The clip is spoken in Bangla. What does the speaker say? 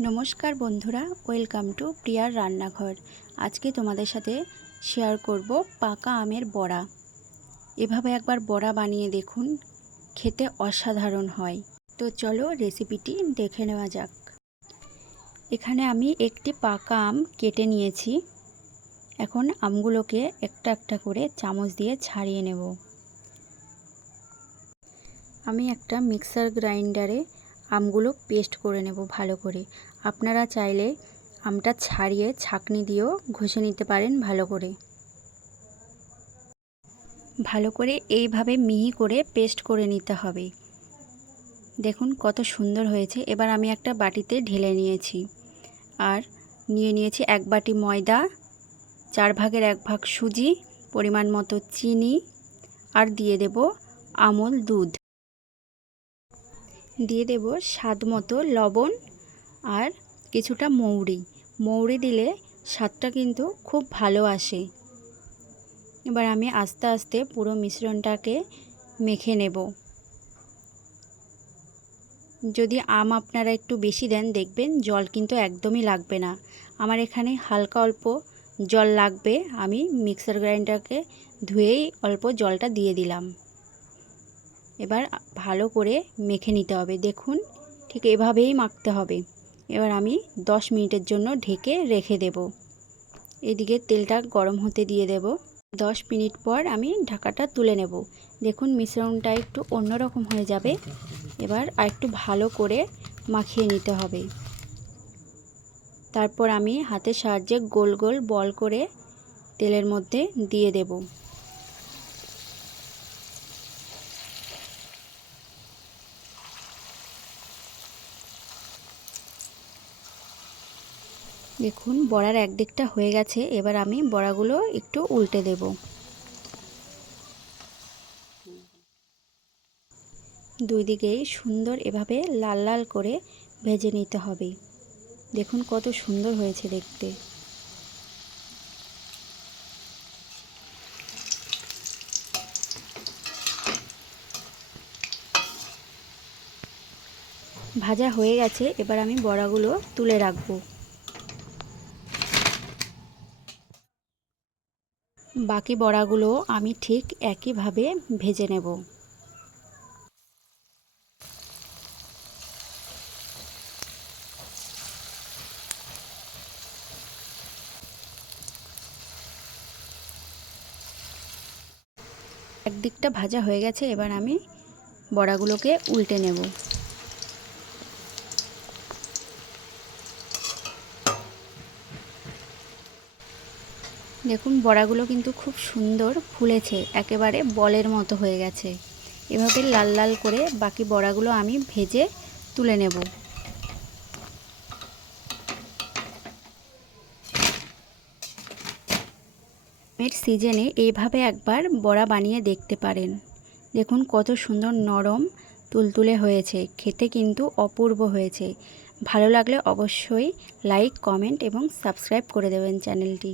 নমস্কার বন্ধুরা, ওয়েলকাম টু প্রিয়ার রান্নাঘর। আজকে তোমাদের সাথে শেয়ার করব পাকা আমের বড়া। এভাবে একবার বড়া বানিয়ে দেখুন, খেতে অসাধারণ হয়। তো চলো রেসিপিটি দেখে নেওয়া যাক। এখানে আমি একটি পাকা আম কেটে নিয়েছি। এখন আমগুলোকে একটা একটা করে চামচ দিয়ে ছাড়িয়ে নেব। আমি একটা মিক্সার গ্রাইন্ডারে আমগুলো পেস্ট করে নেব ভালো করে। আপনারা চাইলে আমটা ছাড়িয়ে ছাকনি দিয়েও ঘষে নিতে পারেন ভালো করে। ভালো করে এইভাবে মিহি করে পেস্ট করে নিতে হবে। দেখুন কত সুন্দর হয়েছে। এবার আমি একটা বাটিতে ঢেলে নিয়েছি। আর নিয়ে নিয়েছি এক বাটি ময়দা, চার ভাগের এক ভাগ সুজি, পরিমাণ মতো চিনি, আর দিয়ে দেব আমল দুধ। দিয়ে দেব স্বাদ মতো লবণ আর কিছুটা মৌরি। মৌরি দিলে স্বাদটা কিন্তু খুব ভালো আসে। এবার আমি আস্তে আস্তে পুরো মিশ্রণটাকে মেখে নেব। যদি আম আপনারা একটু বেশি দেন, দেখবেন জল কিন্তু একদমই লাগবে না। আমার এখানে হালকা অল্প জল লাগবে। আমি মিক্সার গ্রাইন্ডারকে ধুয়েই অল্প জলটা দিয়ে দিলাম। এবার ভালো করে মেখে নিতে হবে। দেখুন, ঠিক এভাবেই মাখতে হবে। এবার আমি 10 মিনিটের জন্য ঢেকে রেখে দেব। এদিকে তেলটা গরম হতে দিয়ে দেব। 10 মিনিট পর আমি ঢাকাটা তুলে নেব। দেখুন, মিশ্রণটা একটু অন্যরকম হয়ে যাবে। এবার আর একটু ভালো করে মাখিয়ে নিতে হবে। তারপর আমি হাতের সাহায্যে গোল গোল বল করে তেলের মধ্যে দিয়ে দেব। দেখুন, বড়ার একদিকটা হয়ে গেছে, এবার আমি বড়াগুলো একটু উল্টে দেব। দুই দিকেই সুন্দর এভাবে লাল লাল করে ভেজে নিতে হবে। দেখুন, কত সুন্দর হয়েছে দেখতে। ভাজা হয়ে গেছে, এবার আমি বড়াগুলো তুলে রাখব। বাকি বড়াগুলো আমি ঠিক একইভাবে ভেজে নেব। একদিকটা ভাজা হয়ে গেছে, এবার আমি বড়াগুলোকে উল্টে নেব। দেখুন, বড়াগুলো কিন্তু খুব সুন্দর ফুলেছে, একেবারে বলের মতো হয়ে গেছে। এভাবে লাল লাল করে বাকি বড়াগুলো আমি ভেজে তুলে নেব। এর সিজনে এইভাবে একবার বড়া বানিয়ে দেখতে পারেন। দেখুন, কত সুন্দর নরম তুলতুলে হয়েছে, খেতে কিন্তু অপূর্ব হয়েছে। ভালো লাগলে অবশ্যই লাইক, কমেন্ট এবং সাবস্ক্রাইব করে দেবেন চ্যানেলটি।